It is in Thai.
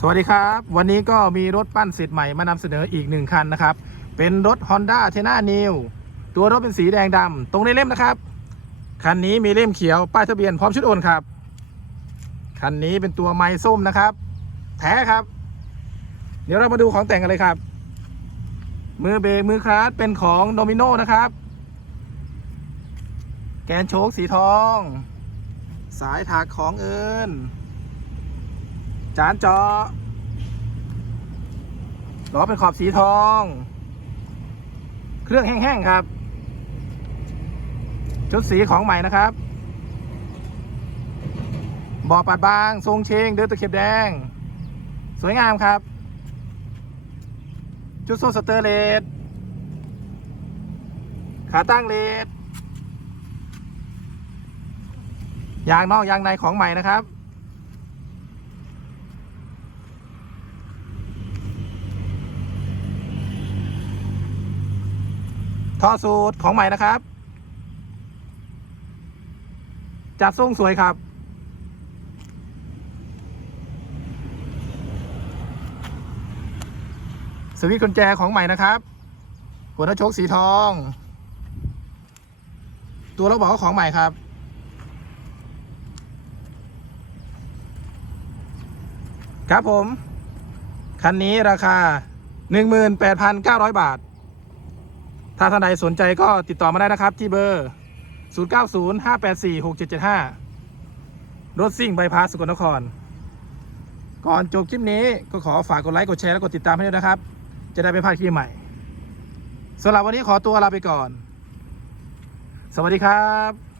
สวัสดีครับ วันนี้ก็มีรถปั้นเสร็จใหม่มานำเสนออีกหนึ่งคันนะครับ เป็นรถ Honda t e n a New ตัวรถเป็นสีแดงดำตรงในเล่มนะครับ คันนี้มีเล่มเขียวป้ายทะเบียนพร้อมชุดโอนครับ คันนี้เป็นตัวไม้ส้มนะครับ แท้ครับ เดี๋ยวเรามาดูของแต่งกันเลยครับ มือเบรกมือคลาสเป็นของโดมิโนนะครับ แกนโชคสีทอง สายถักของเอิญ จานจอล้อเป็นขอบสีทอง เครื่องแห้งๆครับ ชุดสีของใหม่นะครับบาะปัดบาง ทรงเชงเดินตะเข็บแดง สวยงามครับ ชุดโซ่สเตอร์เลสขาตั้งเลสยางนอกยางในของใหม่นะครับ ท่อสูตรของใหม่นะครับ จัดทรงสวยครับ สวิตช์กุญแจของใหม่นะครับ หัวหน้าชคสีทอง ตัวเราบอกว่าของใหม่ครับ ครับผม คันนี้ราคา 18,900 บาท ถ้าท่านใดสนใจก็ติดต่อมาได้นะครับที่เบอร์ 0905846775 รถซิ่งใบพาสสกลนคร ก่อนจบคลิปนี้ก็ขอฝากกดไลค์กดแชร์และกดติดตามให้ด้วยนะครับ จะได้ไม่พลาดคลิปใหม่สำหรับวันนี้ขอตัวลาไปก่อน สวัสดีครับ